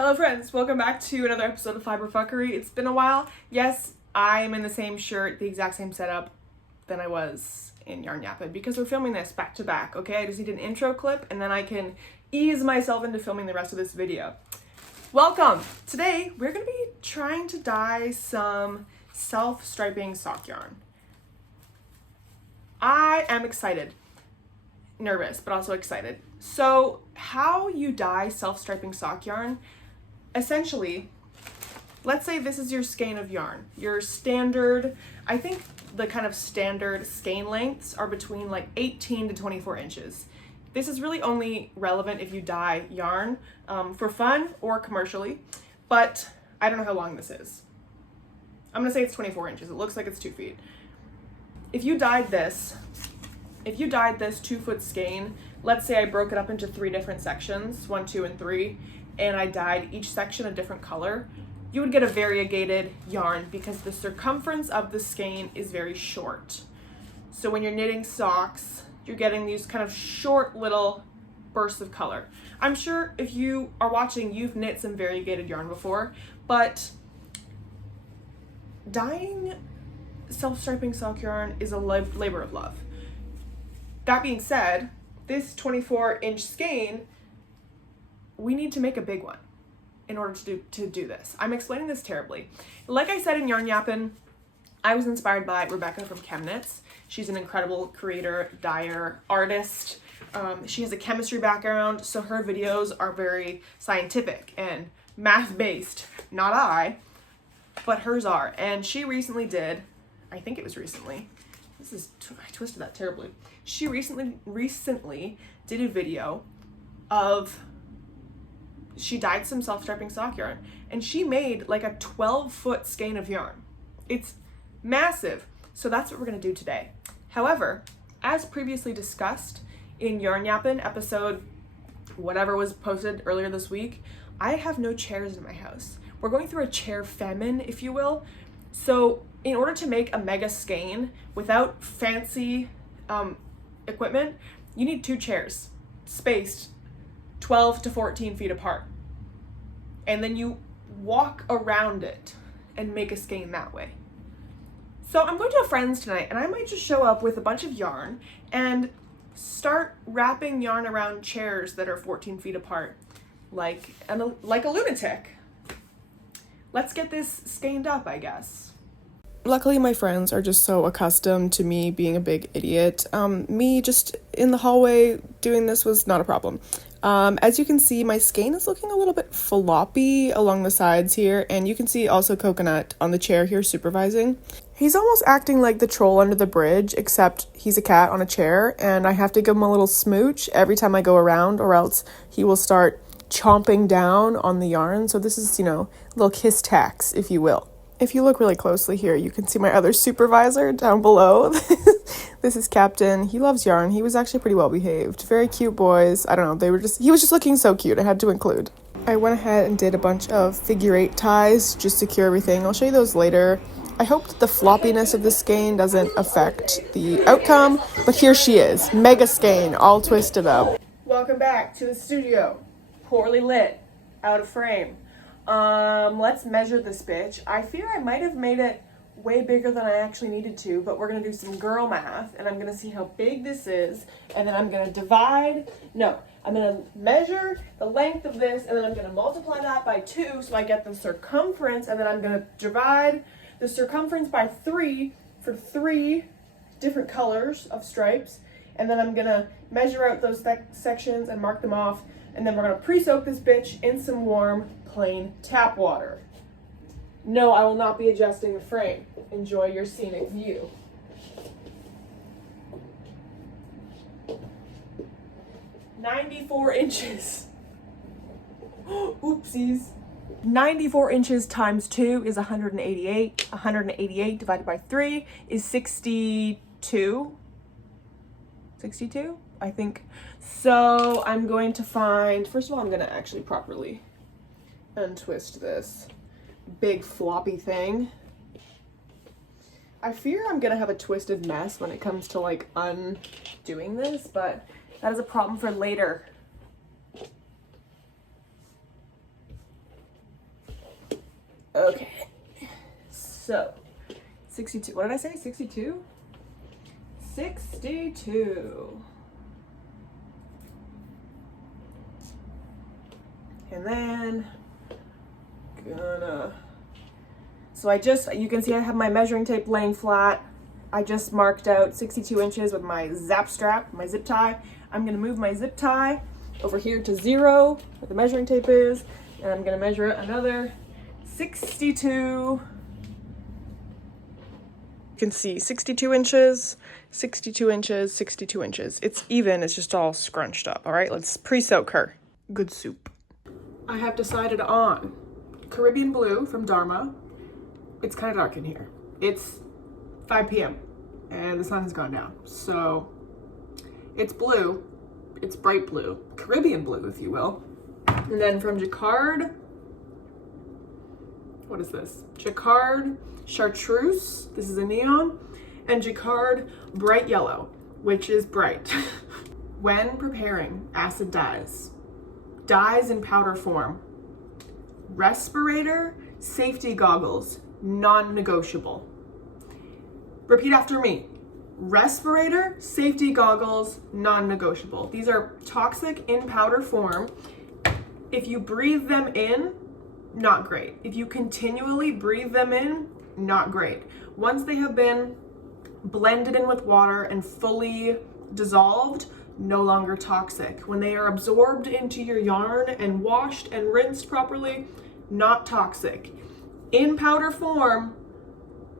Hello friends, welcome back to another episode of fckery. It's been a while. Yes, I'm in the same shirt, the exact same setup than I was in Yarn Yappin' because we're filming this back to back, okay? I just need an intro clip and then I can ease myself into filming the rest of this video. Welcome! Today, we're gonna be trying to dye some self-striping sock yarn. I am excited. Nervous, but also excited. So, how you dye self-striping sock yarn, essentially, let's say this is your skein of yarn. Your standard, I think the kind of standard skein lengths are between like 18 to 24 inches. This is really only relevant if you dye yarn for fun or commercially, but I don't know how long this is. I'm gonna say it's 24 inches. It looks like it's 2 feet. If you dyed this 2-foot skein, let's say I broke it up into 3 different sections, 1, 2, and 3, and I dyed each section a different color, you would get a variegated yarn because the circumference of the skein is very short. So when you're knitting socks, you're getting these kind of short little bursts of color. I'm sure if you are watching, you've knit some variegated yarn before, but dyeing self-striping sock yarn is a labor of love. That being said, this 24-inch skein, we need to make a big one in order to do this. I'm explaining this terribly. Like I said in Yarn Yappin', I was inspired by Rebecca from ChemKnits. She's an incredible creator, dyer, artist. She has a chemistry background, so her videos are very scientific and math-based. Not I, but hers are. And she recently did, I think it was recently, I twisted that terribly. She recently did a video of, she dyed some self-striping sock yarn, and she made like a 12-foot skein of yarn. It's massive, so that's what we're gonna do today. However, as previously discussed in Yarn Yappin' episode, whatever was posted earlier this week, I have no chairs in my house. We're going through a chair famine, if you will. So in order to make a mega skein without fancy equipment, you need 2 chairs spaced 12 to 14 feet apart. And then you walk around it and make a skein that way. So I'm going to a friend's tonight and I might just show up with a bunch of yarn and start wrapping yarn around chairs that are 14 feet apart like a lunatic. Let's get this skeined up, I guess. Luckily, my friends are just so accustomed to me being a big idiot. Me just in the hallway doing this was not a problem. As you can see, my skein is looking a little bit floppy along the sides here, and you can see also Coconut on the chair here supervising. He's almost acting like the troll under the bridge, except he's a cat on a chair, and I have to give him a little smooch every time I go around, or else he will start chomping down on the yarn. So this is, a little kiss tax, if you will. If you look really closely here, you can see my other supervisor down below. This is Captain. He loves yarn. He was actually pretty well behaved. Very cute boys. I don't know, he was just looking so cute. I had to include. I went ahead and did a bunch of figure 8 ties, just secure everything. I'll show you those later. I hope that the floppiness of the skein doesn't affect the outcome, but here she is, mega skein, all twisted up. Welcome back to the studio. Poorly lit, out of frame. Let's measure this bitch. I fear I might have made it way bigger than I actually needed to, but we're gonna do some girl math, and I'm gonna see how big this is, and then I'm gonna I'm gonna measure the length of this, and then I'm gonna multiply that by 2, so I get the circumference, and then I'm gonna divide the circumference by 3 for 3 different colors of stripes, and then I'm gonna measure out those sections and mark them off, and then we're gonna pre-soak this bitch in some warm, plain tap water. No, I will not be adjusting the frame. Enjoy your scenic view. "94 inches. Oopsies. 94 inches times 2 is 188. 188 divided by 3 is 62. 62, I think. So I'm going to find, first of all, I'm going to actually properly untwist this big floppy thing. I fear I'm gonna have a twisted mess when it comes to like undoing this, but that is a problem for later. Okay, so 62, what did I say, 62? 62. And then so you can see I have my measuring tape laying flat. I just marked out 62 inches with my zap strap, my zip tie. I'm gonna move my zip tie over here to 0, where the measuring tape is, and I'm gonna measure another 62. You can see 62 inches, 62 inches, 62 inches. It's even, it's just all scrunched up. All right, let's pre-soak her. Good soup. I have decided on Caribbean Blue from Dharma. It's kind of dark in here. It's 5 p.m. and the sun has gone down. So it's blue, it's bright blue, Caribbean blue, if you will. And then from Jacquard, what is this? Jacquard Chartreuse, this is a neon, and Jacquard Bright Yellow, which is bright. When preparing acid dyes in powder form, respirator, safety goggles, non-negotiable. Repeat after me. Respirator, safety goggles, non-negotiable. These are toxic in powder form. If you breathe them in, not great. If you continually breathe them in, not great. Once they have been blended in with water and fully dissolved, no longer toxic. When they are absorbed into your yarn and washed and rinsed properly, not toxic. In powder form,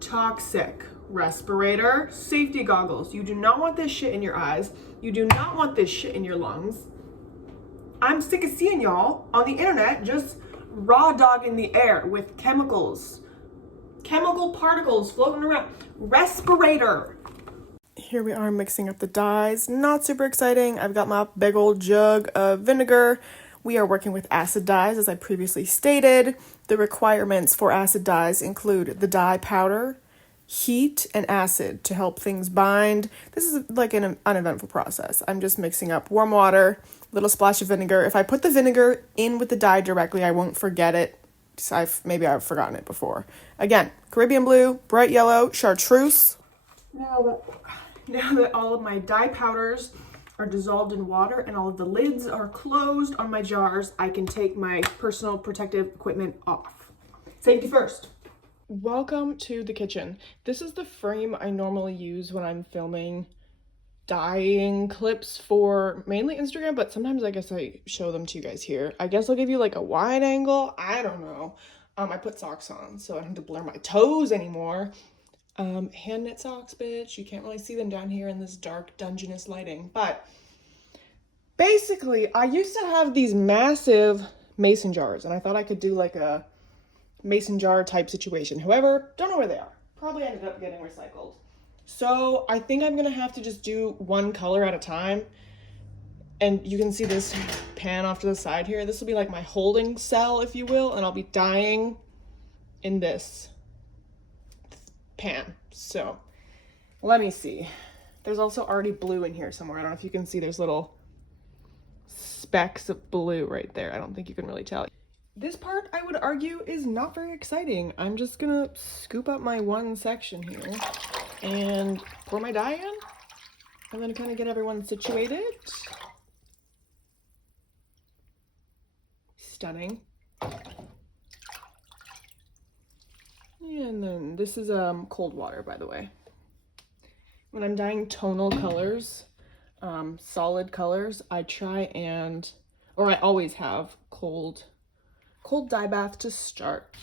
toxic. Respirator, safety goggles. You do not want this shit in your eyes. You do not want this shit in your lungs. I'm sick of seeing y'all on the internet just raw dogging the air with chemicals. Chemical particles floating around. Respirator. Here we are mixing up the dyes. Not super exciting. I've got my big old jug of vinegar. We are working with acid dyes, as I previously stated. The requirements for acid dyes include the dye powder, heat, and acid to help things bind. This is like an uneventful process. I'm just mixing up warm water, little splash of vinegar. If I put the vinegar in with the dye directly, I won't forget it. Maybe I've forgotten it before. Again, Caribbean Blue, Bright Yellow, Chartreuse. Now that all of my dye powders are dissolved in water and all of the lids are closed on my jars, I can take my personal protective equipment off. Safety first. Welcome to the kitchen. This is the frame I normally use when I'm filming dyeing clips for mainly Instagram, but sometimes I guess I show them to you guys here. I guess I'll give you like a wide angle. I don't know. I put socks on so I don't have to blur my toes anymore. Hand knit socks, bitch. You can't really see them down here in this dark dungeness lighting, but basically I used to have these massive mason jars and I thought I could do like a mason jar type situation. However, don't know where they are. Probably ended up getting recycled. So I think I'm gonna have to just do one color at a time. And you can see this pan off to the side here. This will be like my holding cell, if you will, and I'll be dyeing in this pan. So let me see. There's also already blue in here somewhere. I don't know if you can see, there's little specks of blue right there. I don't think you can really tell. This part, I would argue, is not very exciting. I'm just gonna scoop up my one section here and pour my dye in and then kind of get everyone situated. Stunning. And then this is cold water, by the way. When I'm dyeing tonal colors, solid colors, I always have cold dye bath to start.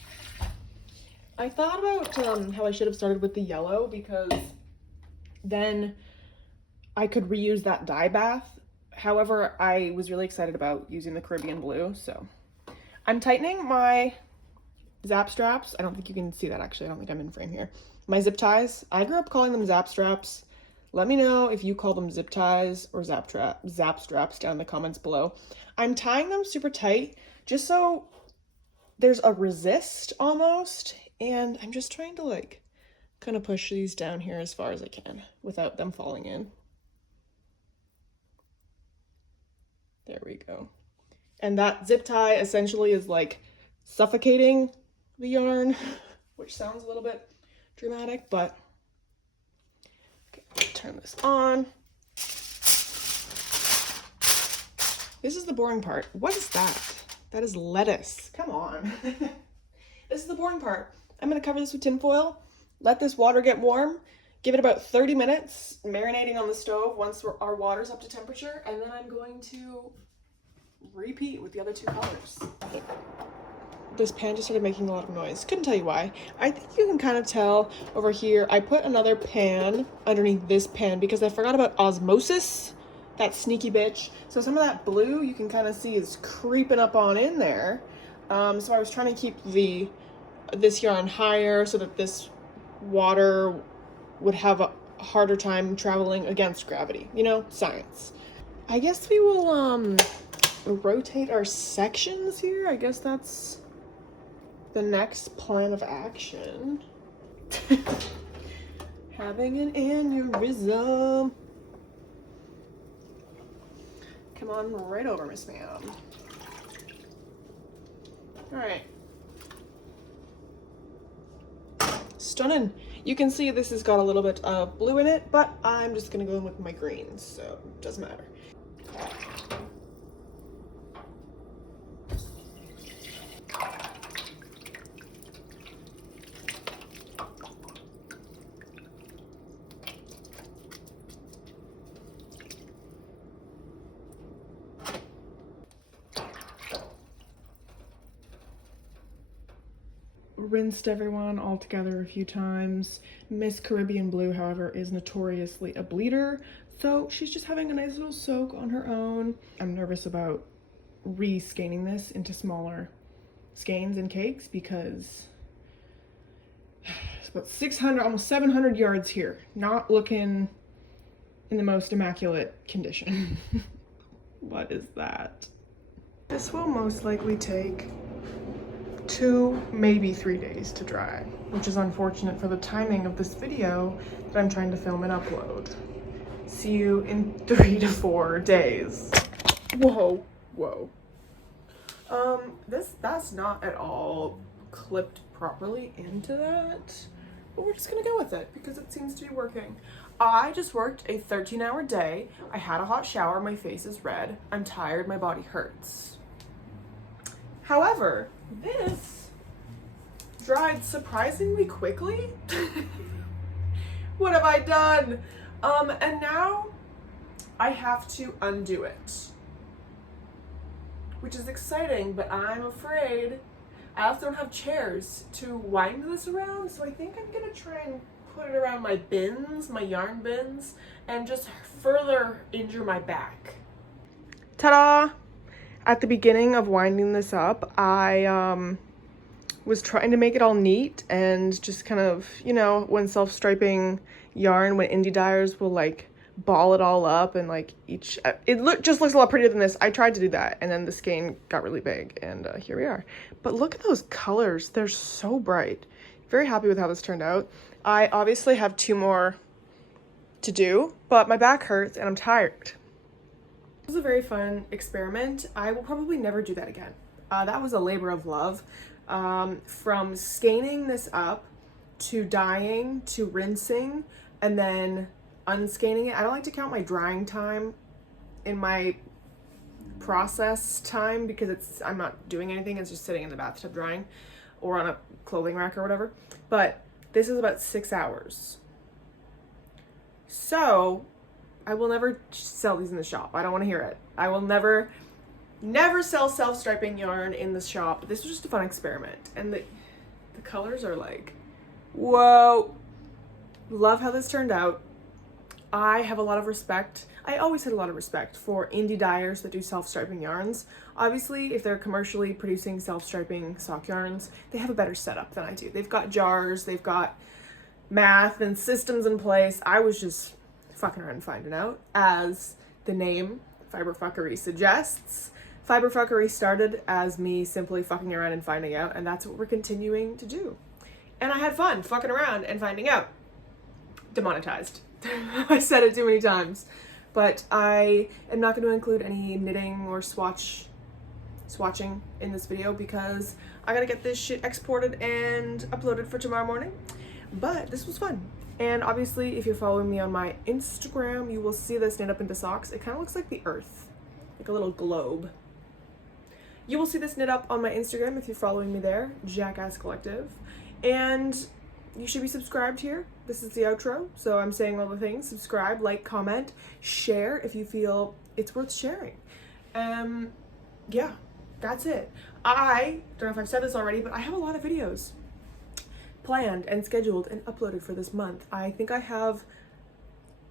I thought about how I should have started with the yellow because then I could reuse that dye bath. However, I was really excited about using the Caribbean Blue, so I'm tightening my zap straps. I don't think you can see that actually. I don't think I'm in frame here. My zip ties. I grew up calling them zap straps. Let me know if you call them zip ties or zap straps down in the comments below. I'm tying them super tight just so there's a resist almost, and I'm just trying to like kind of push these down here as far as I can without them falling in. There we go. And that zip tie essentially is like suffocating the yarn, which sounds a little bit dramatic, but okay, turn this on. This is the boring part. What is that? That is lettuce. Come on. This is the boring part. I'm gonna cover this with tin foil, let this water get warm, give it about 30 minutes, marinating on the stove once our water's up to temperature, and then I'm going to repeat with the other two colors. This pan just started making a lot of noise. Couldn't tell you why. I think you can kind of tell over here. I put another pan underneath this pan because I forgot about osmosis. That sneaky bitch. So some of that blue you can kind of see is creeping up on in there. So I was trying to keep this yarn higher so that this water would have a harder time traveling against gravity. You know, science. I guess we will rotate our sections here. I guess that's the next plan of action. Having an aneurysm. Come on right over, Miss Ma'am. All right. Stunning. You can see this has got a little bit of blue in it, but I'm just gonna go in with my greens, so it doesn't matter. Rinsed everyone all together a few times. Miss Caribbean Blue, however, is notoriously a bleeder, so she's just having a nice little soak on her own. I'm nervous about re-skeining this into smaller skeins and cakes because it's about 600, almost 700 yards here. Not looking in the most immaculate condition. What is that? This will most likely take 2, maybe 3 days to dry, which is unfortunate for the timing of this video that I'm trying to film and upload. See you in 3 to 4 days. Whoa, whoa. That's not at all clipped properly into that, but we're just gonna go with it because it seems to be working. I just worked a 13-hour day. I had a hot shower, my face is red, I'm tired, my body hurts. However, this dried surprisingly quickly. What have I done? And now I have to undo it, which is exciting, but I'm afraid I also don't have chairs to wind this around, so I think I'm gonna try and put it around my bins, my yarn bins, and just further injure my back. Ta-da! At the beginning of winding this up, I was trying to make it all neat and just kind of, you know, when self-striping yarn, when indie dyers will like ball it all up and like each, just looks a lot prettier than this. I tried to do that and then the skein got really big and here we are. But look at those colors, they're so bright. Very happy with how this turned out. I obviously have 2 more to do, but my back hurts and I'm tired. It was a very fun experiment. I will probably never do that again. That was a labor of love. From skeining this up to dyeing to rinsing and then unskeining it. I don't like to count my drying time in my process time because I'm not doing anything. It's just sitting in the bathtub drying or on a clothing rack or whatever. But this is about 6 hours. So I will never sell these in the shop. I don't want to hear it. I will never sell self-striping yarn in the shop. This was just a fun experiment. And the colors are like, whoa. Love how this turned out. I have a lot of respect. I always had a lot of respect for indie dyers that do self-striping yarns. Obviously, if they're commercially producing self-striping sock yarns, they have a better setup than I do. They've got jars, they've got math and systems in place. I was just fucking around and finding out, as the name fckery suggests. Fckery started as me simply fucking around and finding out, and that's what we're continuing to do. And I had fun fucking around and finding out. Demonetized. I said it too many times. But I am not going to include any knitting or swatch swatching in this video because I gotta get this shit exported and uploaded for tomorrow morning. But this was fun. And obviously, if you're following me on my Instagram, you will see this knit up into socks. It kind of looks like the earth, like a little globe. You will see this knit up on my Instagram if you're following me there, JackassCollective. And you should be subscribed here. This is the outro, so I'm saying all the things. Subscribe, like, comment, share if you feel it's worth sharing. Yeah, that's it. I don't know if I've said this already, but I have a lot of videos planned and scheduled and uploaded for this month. I think I have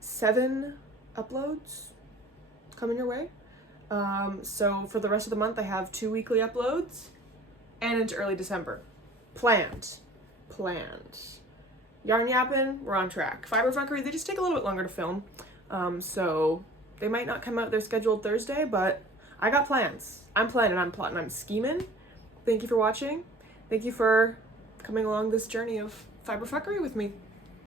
7 uploads coming your way. So for the rest of the month, I have 2 weekly uploads and into early December. Planned. Yarn yapping, we're on track. Fckery, they just take a little bit longer to film. So they might not come out their scheduled Thursday, but I got plans. I'm planning, I'm plotting, I'm scheming. Thank you for watching. Thank you for coming along this journey of Fckery with me.